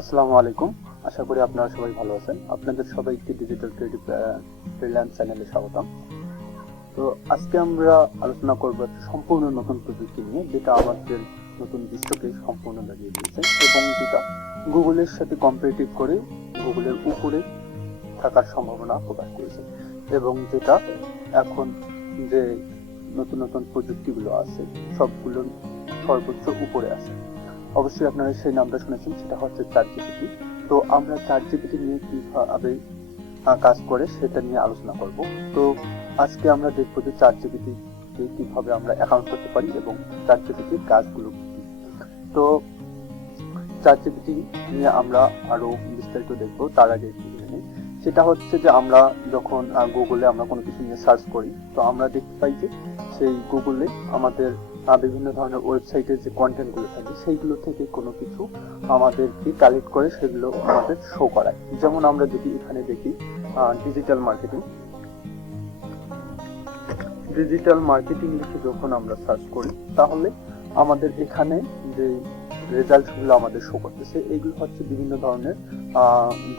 আসসালামু আলাইকুম। আশা করি আপনারা সবাই ভালো আছেন। আপনাদের সবাইকে ডিজিটাল ক্রিয়েটিভ ফ্রিল্যান্স চ্যানেলে স্বাগতম। তো আজকে আমরা আলোচনা করব একটা সম্পূর্ণ নতুন প্রযুক্তি নিয়ে, যেটা আমাদের নতুন বিশ্বকে সম্পূর্ণ লাগিয়ে দিয়েছে এবং যেটা গুগলের সাথে কম্পিটিভ করে গুগলের উপরে থাকার সম্ভাবনা প্রকাশ করেছে এবং যেটা এখন যে নতুন নতুন প্রযুক্তিগুলো আছে সবগুলোর সর্বোচ্চ উপরে আছে। অবশ্যই আপনারা সেই নামটা শুনেছেন, সেটা হচ্ছে ChatGPT। তো আমরা ChatGPT নিয়ে কিভাবে কাজ করে সেটা নিয়ে আলোচনা করব। তো আজকে আমরা দেখব যে ChatGPT কে কিভাবে আমরা অ্যাকাউন্ট করতে পারি এবং ChatGPT এর কাজগুলো কি। তো ChatGPT নিয়ে আমরা আরো বিস্তারিত দেখব। তার আগে সেটা হচ্ছে যে আমরা যখন গুগলে আমরা কোনো কিছু নিয়ে সার্চ করি, তো আমরা দেখতে পাই যে সেই গুগলে আমাদের বিভিন্ন ধরনের ওয়েবসাইটের যে কন্টেন্টগুলো থাকে সেইগুলো থেকে কোনো কিছু আমাদেরকে কালেক্ট করে সেগুলো আমাদের শো করায়। যেমন আমরা যদি এখানে দেখি ডিজিটাল মার্কেটিং লিখে যখন আমরা সার্চ করি, তাহলে আমাদের এখানে যে রেজাল্টগুলো আমাদের শো করতেছে এইগুলো হচ্ছে বিভিন্ন ধরনের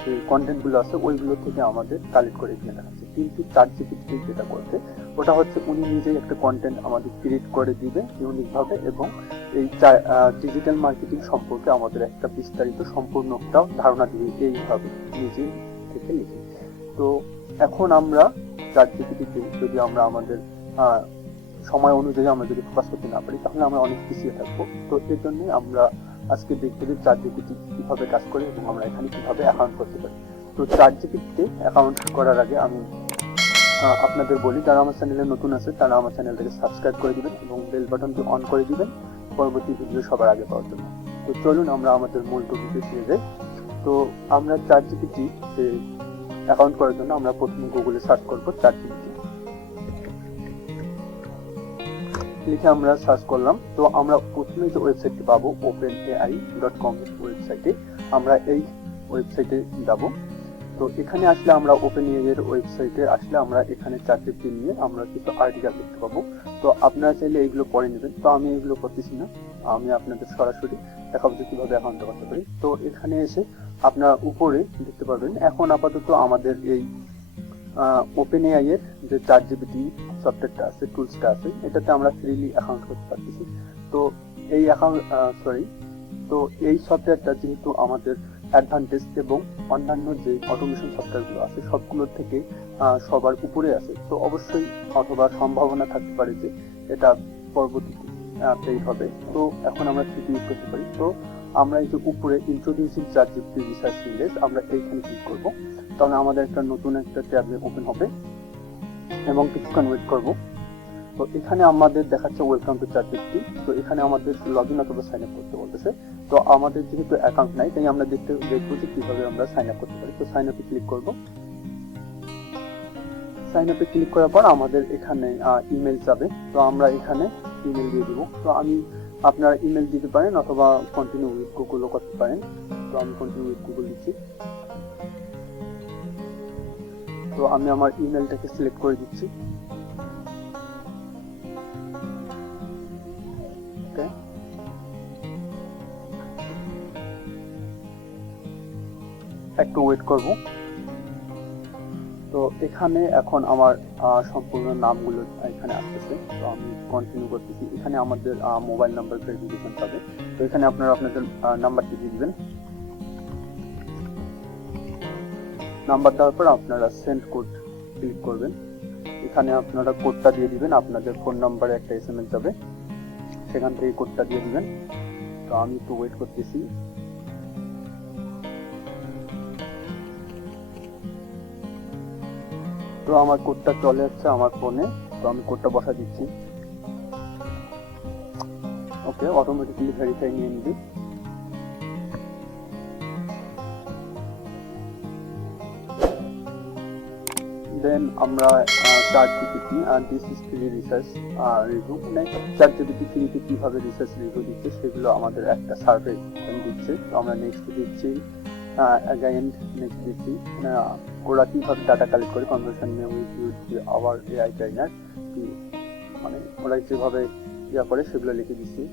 যে কন্টেন্টগুলো আছে ওইগুলো থেকে আমাদের কালেক্ট করে এখানে দেখাচ্ছে। কিন্তু ChatGPT যেটা করছে ওটা হচ্ছে উনি নিজেই একটা কন্টেন্ট আমাদের ক্রিয়েট করে দিবে ইউনিকভাবে এবং এই ডিজিটাল মার্কেটিং সম্পর্কে আমাদের একটা বিস্তারিত সম্পূর্ণ একটা ধারণা দিবে এইভাবে নিজে থেকে লিখে। তো এখন আমরা ChatGPT-তে যদি আমরা আমাদের সময় অনুযায়ী আমরা যদি ফোকাস করতে না পারি, তাহলে আমরা অনেক পিছিয়ে থাকবো। তো এর জন্য আমরা আজকে দেখবো যে ChatGPT কিভাবে কাজ করে এবং আমরা এখানে কিভাবে অ্যাকাউন্ট করতে পারি। তো ChatGPT-তে অ্যাকাউন্ট করার আগে আমি আপনাদের বলি, যারা আমার চ্যানেলে নতুন আছে তারা আমার চ্যানেলটাকে সাবস্ক্রাইব করে দিবেন এবং বেল বাটনটি অন করে দিবেন পরবর্তী ভিডিও সবার আগে পাওয়ার জন্য। তো চলুন আমরা আমাদের মূল টপিকে ফিরে যাই। তো আমরা ChatGPT-তে অ্যাকাউন্ট করার জন্য আমরা প্রথমে গুগলে সার্চ করব ChatGPT লিখে আমরা সার্চ করলাম। তো আমরা প্রথমে যে ওয়েবসাইটটি পাবো openai.com ওয়েবসাইটে, আমরা এই ওয়েবসাইটে যাব। তো এখানে আসলে আমরা OpenAI এর ওয়েবসাইটে আসলে আমরা এখানে ChatGPT নিয়ে আমরা কিছু আর্টিকেল দেখতে পাবো। তো আপনারা চাইলে এইগুলো পড়ে নেবেন। তো আমি এগুলো করতেছি না, আমি আপনাদের সরাসরি দেখাবো যে কিভাবে অ্যাকাউন্ট করতে পারি। তো এখানে এসে আপনারা উপরে দেখতে পারবেন এখন আপাতত আমাদের এই OpenAI এর যে ChatGPT সফটওয়্যারটা আছে, টুলসটা আছে, এটাতে আমরা ফ্রিলি অ্যাকাউন্ট করতে পারতেছি। তো এই এই সফটওয়্যারটা যেহেতু আমাদের অ্যাডভান্টেজ এবং অন্যান্য যে অটোমেশন সফটওয়্যারগুলো আছে সবগুলোর থেকে সবার উপরে আছে, তো অবশ্যই অথবা সম্ভাবনা থাকতে পারে যে এটা পরবর্তীতে পেইড হবে। তো এখন আমরা কি ইউজ করতে পারি। তো আমরা এই যে উপরে ইন্ট্রোডিউসিং ChatGPT রিসার্চ ভিলেজ, আমরা এইখানে ক্লিক করব। তাহলে আমাদের একটা নতুন একটা ট্যাব ওপেন হবে এবং কিছুক্ষণ ওয়েট করব। তো এখানে আমাদের দেখাচ্ছে ওয়েলকাম টু ChatGPT। তো এখানে আমাদের লগইন অথবা সাইন আপ করতে বলতেছে। তো আমাদের যেহেতু অ্যাকাউন্ট নাই, তাই আমরা দেখবো যে কিভাবে আমরা সাইন আপ করতে পারি। তো সাইন আপে ক্লিক করব। সাইন আপে ক্লিক করার পর আমাদের এখানে ইমেল যাবে। তো আমরা এখানে ইমেল দিয়ে দিব। তো আপনারা ইমেল দিতে পারেন অথবা কন্টিনিউ উইথ গুগলও করতে পারেন। তো আমি কন্টিনিউ উইথ গুগল দিচ্ছি। তো আমি আমার ইমেলটাকে সিলেক্ট করে দিচ্ছি। ওকে, একটু ওয়েট করব। তো এখানে এখন আমার সম্পূর্ণ নামগুলো এখানে আসতেছে। তো আমি কন্টিনিউ করতেছি। এখানে আমাদের মোবাইল নাম্বার ভেরিফিকেশন পাবে। তো এখানে আপনারা আপনাদের নাম্বারটি দিয়ে দিবেন। নাম্বার দেওয়ার পর আপনারা সেন্ড কোড ক্লিক করবেন। এখানে আপনারা কোডটা দিয়ে দিবেন। আপনাদের ফোন নাম্বারে একটা SMS যাবে, সেখান থেকে কোডটা দিয়ে দিবেন। তো আমি একটু ওয়েট করতেছি। তো আমার কোডটা চলে যাচ্ছে আমার ফোনে। তো আমি কোডটা বসা দিচ্ছি। ওকে, অটোমেটিক্যালি ভেরিফাই নিয়ে নিবি। দেন আমরা ChatGPT this is free research review, মানে ChatGPT ফ্রিতে কিভাবে রিসার্চ রিভিউ দিচ্ছে সেগুলো আমাদের একটা সার্ভে দিচ্ছে। তো আমরা নেক্সট দিচ্ছি, অ্যাগেইন নেক্সট দিচ্ছি। ওরা কিভাবে ডাটা কালেক্ট করে conversation with our AI trainer, মানে ওরা যেভাবে করে সেগুলো লিখে দিচ্ছি।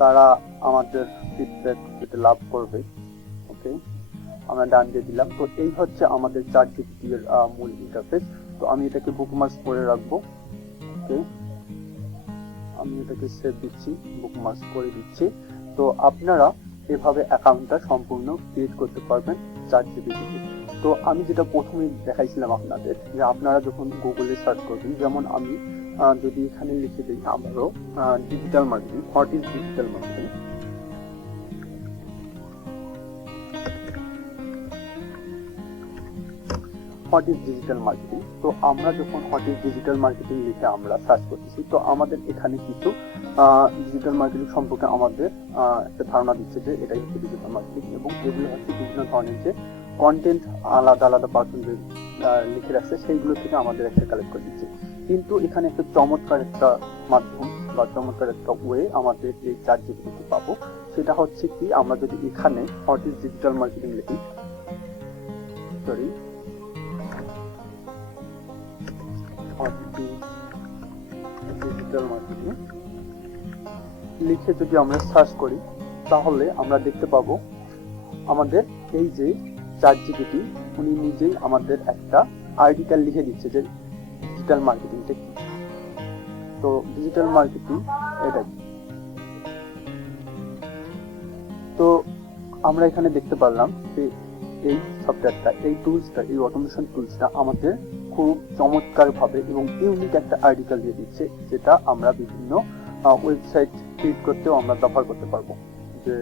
তারা আমাদের ফিডব্যাক যেটা লাভ করবে। ওকে, আমরা ডান দিয়ে দিলাম। তো এই হচ্ছে আমাদের ChatGPT এর মূল ইন্টারফেস। তো আমি এটাকে বুকমার্কস করে রাখবো। ওকে, আমি এটাকে সেভ দিচ্ছি, বুকমার্কস করে দিচ্ছি। তো আপনারা এভাবে অ্যাকাউন্টটা সম্পূর্ণ ক্রিয়েট করতে পারবেন ChatGPT তে। তো আমি যেটা প্রথমে দেখাইছিলাম আপনাদের, যে আপনারা যখন গুগলে সার্চ করবেন, যেমন আমি যদি এখানে লিখে দিই আমারও digital marketing, what is digital marketing, what is digital marketing. তো আমরা যখন হোয়াট ইজ ডিজিটাল মার্কেটিং লিখে আমরা সার্চ করতেছি, তো আমাদের এখানে কিছু ডিজিটাল মার্কেটিং সম্পর্কে আমাদের একটা ধারণা দিচ্ছে যে এটাই হচ্ছে ডিজিটাল মার্কেটিং, এবং এগুলো হচ্ছে বিভিন্ন ধরনের যে কন্টেন্ট আলাদা আলাদা পার্সন যে লিখে রাখছে সেইগুলো থেকে আমাদের একটা কালেক্ট করে দিচ্ছে। কিন্তু এখানে একটা চমৎকার একটা মাধ্যম বা চমৎকার একটা ওয়ে আমাদের এই ChatGPT পাবো। সেটা হচ্ছে কি, আমরা যদি এখানে হোয়াট ইজ ডিজিটাল মার্কেটিং লিখি, সরি ডিজিটাল মার্কেটিং লিখে যদি আমরা সার্চ করি, তাহলে আমরা দেখতে পাবো আমাদের এই যে ChatGPT উনি নিজেই আমাদের একটা আর্টিকেল লিখে দিচ্ছে যে ডিজিটাল মার্কেটিংটা কি। তো ডিজিটাল মার্কেটিং এটা কি, তো আমরা এখানে দেখতে পারলাম যে এই সফটওয়্যারটা, এই টুলসটা, এই অটোমেশন টুলসটা আমাদের খুব চমৎকার ভাবে এবং ইউনিক একটা আর্টিকেল দিয়ে দিচ্ছে, যেটা আমরা বিভিন্ন ওয়েবসাইট ক্রিয়েট করতেও আমরা ব্যবহার করতে পারবো। যে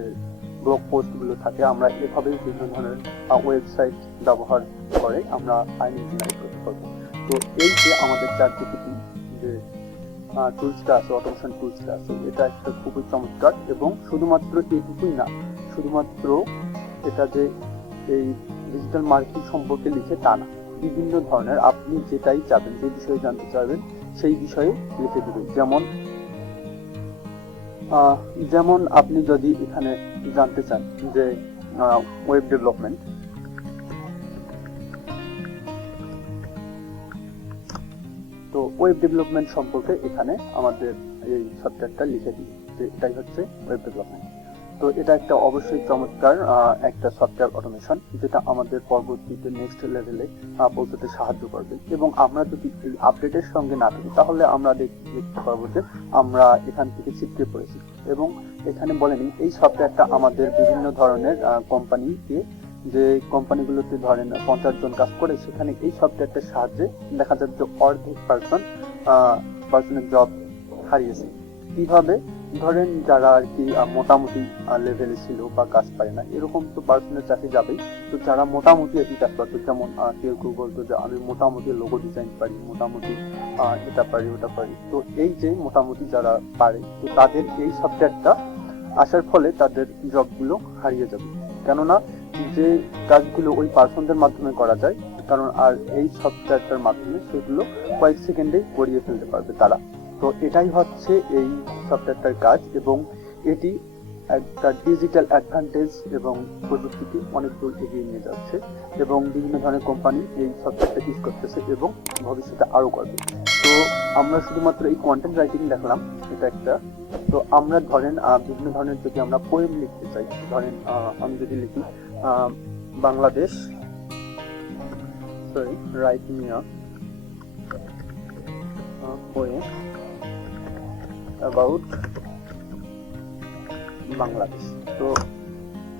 ব্লগ পোস্ট গুলো থাকে, আমরা এভাবেই বিভিন্ন ধরনের ওয়েবসাইট ব্যবহার করে আমরা ফাইলিং জেনারেট করতে পারবো। তো এই যে আমাদের ChatGPT যে টুলসটা আছে, অটোমেশন টুলসটা আছে, এটা একটা খুবই চমৎকার। এবং শুধুমাত্র এইটুকুই না, শুধুমাত্র এটা যে এই ডিজিটাল মার্কেটিং সম্পর্কে লিখে তা না, বিভিন্ন ধরনের আপনি যেটাই চাবেন, যে বিষয়ে জানতে চাইবেন সেই বিষয়ে লিখে দিবেন। যেমন আপনি যদি এখানে জানতে চান যে ওয়েব ডেভেলপমেন্ট, তো ওয়েব ডেভেলপমেন্ট সম্পর্কে এখানে আমাদের এই সফটওয়্যারটা লিখে দিই যে এটাই হচ্ছে ওয়েব ডেভেলপমেন্ট। তো এটা একটা অবশ্যই চমৎকার একটা সফটওয়্যার অটোমেশন, যেটা আমাদের পরবর্তীতে নেক্সট লেভেলে পৌঁছতে সাহায্য করবে। এবং আমরা যদি এই আপডেটের সঙ্গে না থাকি, তাহলে আমরা দেখতে পারবো যে আমরা এখান থেকে ছিটকে পড়েছি। এবং এখানে বলেনি এই সফটওয়্যারটা আমাদের বিভিন্ন ধরনের কোম্পানিকে, যে কোম্পানিগুলোতে ধরেন 50 জন কাজ করে, সেখানে এই সফটওয়্যারটার সাহায্যে দেখা যাচ্ছে যে অর্ধেক পার্সনের জব হারিয়েছে। কিভাবে? ধরেন যারা আর কি মোটামুটি লেভেলে ছিল বা কাজ পায় না, এরকম তো পার্সনের চাকরি যাবেই। তো যারা মোটামুটি আর কি কাজ করতো, যেমন কেউ কেউ বলতো যে আমি মোটামুটি লোগো ডিজাইন পারি, মোটামুটি এটা পারি ওটা পারি। তো এই যে মোটামুটি যারা পারে, তো তাদের এই সফটওয়্যারটা আসার ফলে তাদের জবগুলো হারিয়ে যাবে। কেননা যে কাজগুলো ওই পার্সনদের মাধ্যমে করা যায়, কারণ আর এই সফটওয়্যারটার মাধ্যমে সেগুলো কয়েক সেকেন্ডেই করিয়ে ফেলতে পারবে তারা। তো এটাই হচ্ছে এই সফটওয়্যারটার কাজ, এবং এটি একটা ডিজিটাল অ্যাডভান্টেজ এবং প্রযুক্তিকে অনেক দূর এগিয়ে নিয়ে যাচ্ছে, এবং বিভিন্ন ধরনের কোম্পানি এই সফটওয়্যারটা ইউজ করতেছে এবং ভবিষ্যতে আরো করবে। তো আমরা শুধুমাত্র এই কন্টেন্ট রাইটিং দেখলাম, এটা একটা। তো আমরা ধরেন বিভিন্ন ধরনের যদি আমরা পোয়েম লিখতে চাই, ধরেন আমি যদি লিখি Bangladesh, write me a poem about Bangladesh. তো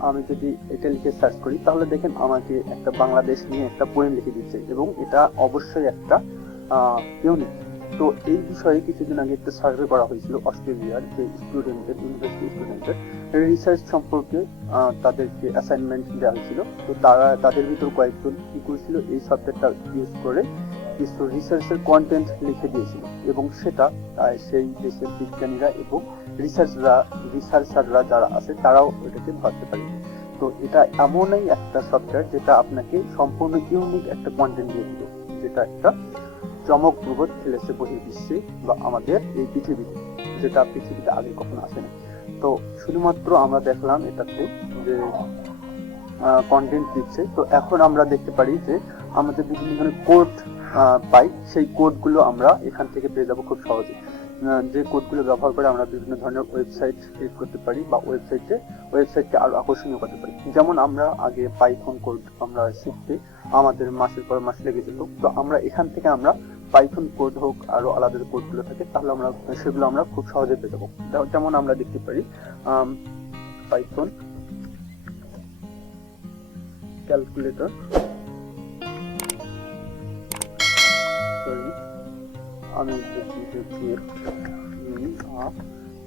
আমি যদি এটা লিখে সার্চ করি, তাহলে দেখেন আমাকে একটা বাংলাদেশ নিয়ে একটা পোয়েম লিখে দিচ্ছে, এবং এটা অবশ্যই একটা ইউনিক। তো এই বিষয়ে কিছুদিন আগে একটা সার্ভে করা হয়েছিল অস্ট্রেলিয়ার যে স্টুডেন্টদের, ইউনিভার্সিটি স্টুডেন্টদের রিসার্চ সম্পর্কে তাদেরকে অ্যাসাইনমেন্ট দেওয়া হয়েছিল। তো তাদের ভিতর কয়েকজন কি করেছিল, এই সফটওয়্যারটা ইউজ করে কিছু রিসার্চের কন্টেন্ট লিখে দিয়েছিল, এবং সেটা সেই দেশের বিজ্ঞানীরা এবং রিসার্চাররা যারা আছে তারাও এটাকে ধরতে পারে। তো এটা এমনই একটা সফটওয়্যার যেটা আপনাকে সম্পূর্ণ ইউনিক একটা কন্টেন্ট দিয়ে দিল, যেটা একটা চমক প্রবোধ ফেলেছে বহির্বিশ্বে বা আমাদের এই পৃথিবীতে, যেটা পৃথিবীতে আগে কখনো আসেনি। তো শুধুমাত্র আমরা দেখলাম এটাতে যে কন্টেন্ট দিচ্ছে। তো এখন আমরা দেখতে পারি যে আমাদের বিভিন্ন ধরনের কোড পাই, সেই কোডগুলো আমরা এখান থেকে পেয়ে যাবো খুব সহজে। যে কোডগুলো ব্যবহার করে আমরা বিভিন্ন ধরনের ওয়েবসাইট ক্রিয়েট করতে পারি বা ওয়েবসাইটকে আরো আকর্ষণীয় করতে পারি। যেমন আমরা আগে পাইথন কোড আমরা শিখতে আমাদের মাসের পর মাস লেগে যেত, তো আমরা এখান থেকে আমরা পাইথন কোড হোক আরো আলাদা কোডগুলো থাকে, তাহলে আমরা সেগুলো আমরা খুব সহজে পেয়ে যাবো। যেমন আমরা দেখতে পারি পাইথন ক্যালকুলেটর, আমি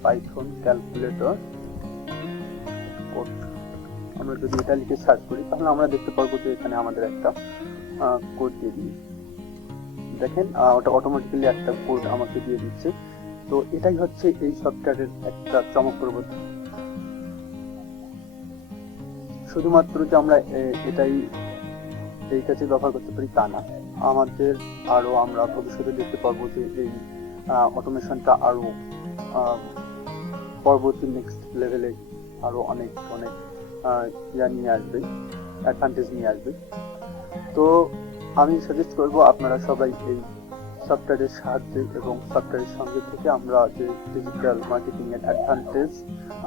পাইথন ক্যালকুলেটর কোড, আমরা যদি এটা লিখে সার্চ করি তাহলে আমরা দেখতে পারবো যে এখানে আমাদের একটা কোড দিয়ে দিই। দেখেন ওটা অটোমেটিক্যালি একটা কোড আমাকে দিয়ে দিচ্ছে। তো এটাই হচ্ছে এই সফটওয়্যারের একটা চমকপ্রদ। শুধুমাত্র যে আমরা এই কাজে ব্যবহার করতে পারি তা না, আমাদের আরো আমরা ভবিষ্যতে দেখতে পারবো যে এই অটোমেশনটা আরো পরবর্তী নেক্সট লেভেলে আরো অনেক নিয়ে আসবে, অ্যাডভান্টেজ নিয়ে আসবে। তো আমি সাজেস্ট করব আপনারা সবাই এই সফটওয়্যারের সাহায্যে এবং সফটওয়্যারের সঙ্গে থেকে আমরা যে ডিজিটাল মার্কেটিং এর অ্যাডভান্টেজ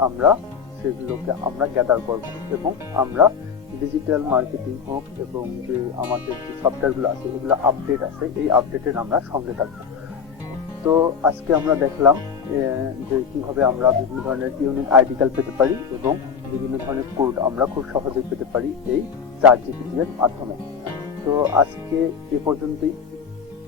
আমরা সেগুলোকে আমরা গ্যাদার করব এবং আমরা ডিজিটাল মার্কেটিং হোক এবং যে আমাদের যে সফটওয়্যারগুলো আছে এগুলো আপডেট আছে, এই আপডেটের আমরা সঙ্গে থাকবো। তো আজকে আমরা দেখলাম যে কিভাবে আমরা বিভিন্ন ধরনের ইউনিক আর্টিকেল পেতে পারি এবং বিভিন্ন ধরনের কোড আমরা খুব সহজেই পেতে পারি এই ChatGPT এর মাধ্যমে। তো আজকে এ পর্যন্তই,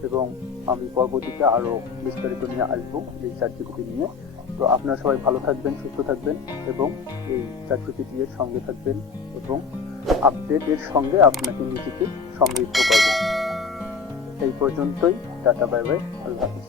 এবং আমি পরবর্তীতে আরো বিস্তারিত নিয়ে আসবো এই ChatGPT নিয়ে। তো আপনারা সবাই ভালো থাকবেন, সুস্থ থাকবেন এবং এই ChatGPT এর সঙ্গে থাকবেন এবং আপডেটের সঙ্গে আপনাকে নিজেকে সমৃদ্ধ করবেন। এই পর্যন্তই, টাটা, বাই বাই, আল্লাহ হাফেজ।